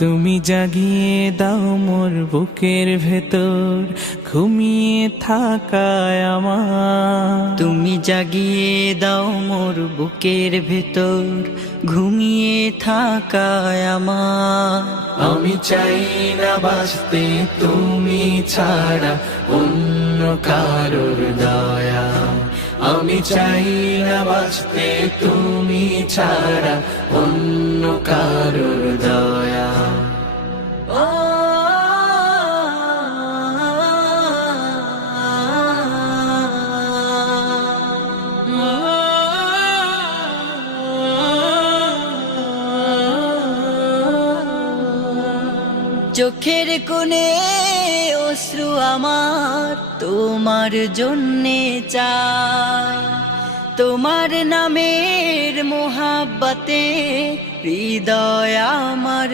তুমি জাগিয়ে দাও মোর বুকের ভেতর ঘুমিয়ে থাকায় আমার। তুমি জাগিয়ে দাও মোর বুকের ভেতর ঘুমিয়ে থাকায় আমার। আমি চাই না বাঁচতে তুমি ছাড়া অন্য কারোর দয়া। আমি চাই না বাঁচতে তুমি ছাড়া অন্য কারোর দয়া। চোখের কোণে অশ্রু আমার তোমার জন্যে চাই, তোমার নামের মোহাব্বতে হৃদয় আমার